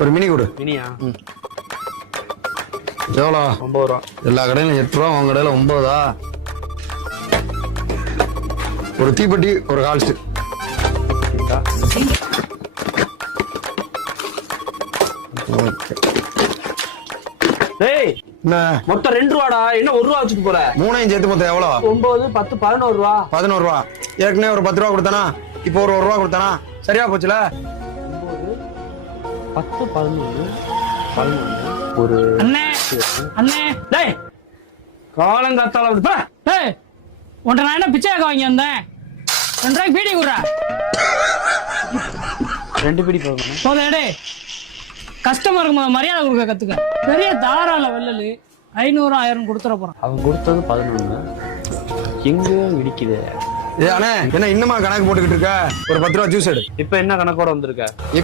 ஒரு மினி கொடு. மினியா? எவ்வளோ? 9 ரூபா. எல்லா கடையிலும் 8 ரூபா, உங்க கடையில 9. ஒரு தீப்பெட்டி, ஒரு கால்ஸ். டேய், என்ன மொத்தம் 2 ரூபாடா. என்ன 1 ரூபா வச்சுட்டு போற? 3ஐயும் சேர்த்து மொத்தம் எவ்வளோ? 9, 10, 11 ரூபா. 11 ரூபா. ஏற்கனவே ஒரு 10 ரூபா கொடுத்தானா, இப்போ ஒரு 1 ரூபா கொடுத்தானா, சரியா போச்சுல? 9, 10, 11 ஒரு அண்ணே அண்ணே டேய் காலங்காத்தால அப்படி போ. டேய் உன்ட்ட நான் என்ன பிச்சைக்காக வாங்கி வந்தேன்? 2 ரூபாய்க்கு பீடி குடுறா. 2 பீடி போகணும். போதே டேய், கஸ்டமருக்கு மரியாதை கொடுக்க கத்துக்க. பெரிய தாராள வெள்ளலு 500 1000 கொடுத்துட போறான். அவன் கொடுத்தது 11. எங்கேயோ இடிக்குது. அண்ணே என்ன இன்னுமா கணக்கு போட்டுக்கிட்டு இருக்க? ஒரு 10 ரூபா ஜூஸ் எடு. இப்ப என்ன கணக்கோட வந்திருக்க?